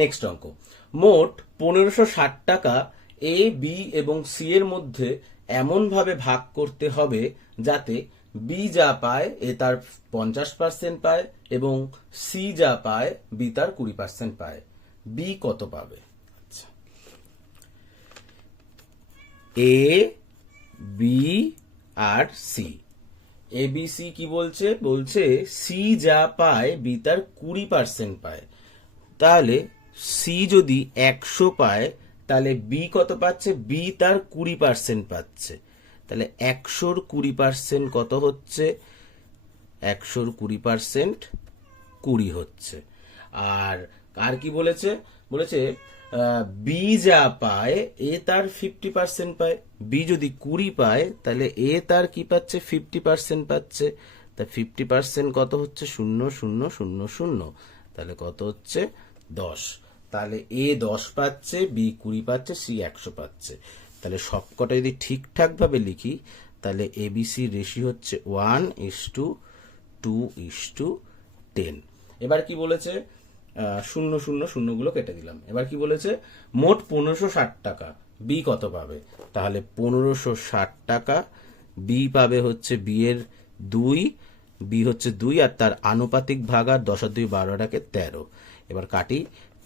Next অঙ্ক, মোট 1560 টাকা এ, বি এবং সি এর মধ্যে এমন ভাবে ভাগ করতে হবে যাতে বি যা পায় এ তার 50% পায় এবং সি যা পায় বি তার 20% পায়। বি কত পাবে? আচ্ছা, এ, B R C. A B C কি বলছে? বলছে সি যা পায় বি তার 20% পায়। তাহলে সি যদি 100 পায় তাহলে বি কত পাচ্ছে? বি তার 20% পাচ্ছে। তাহলে 100-র 20% কত হচ্ছে? 100-র 20% 20 হচ্ছে। আর আর কি বলেছে? বলেছে বি যা পায় এ তার 50% পায়। বি যদি 20 পায় তাহলে এ তার কি পাচ্ছে? 50% পাচ্ছে। তা 50% কত হচ্ছে? 0,0,0,0। তাহলে কত হচ্ছে? 10। তাহলে এ 10 পাচ্ছে, বি 20 পাচ্ছে, সি 100 পাচ্ছে। তাহলে সবকটা যদি ঠিকঠাক ভাবে লিখি তাহলে এবিসি রেশিও হচ্ছে 1:2:10। এবার কি বলেছে? 0,0,0,0 কেটে দিলাম। এবার কি বলেছে? মোট 1560 টাকা বি কত পাবে? তাহলে 1560 টাকা বি পাবে হচ্ছে বি এর 2, বি হচ্ছে 2 আর তার আনুপাতিক ভাগ আর 10 আর 2 12টাকে 13। এবার কাটি,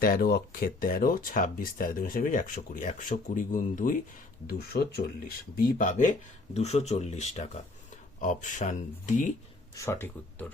13 অক্ষে 13, 26, 13 হিসেবে 120। 120 গুণ 2 240। বি পাবে 240 টাকা। অপশান ডি সঠিক উত্তর।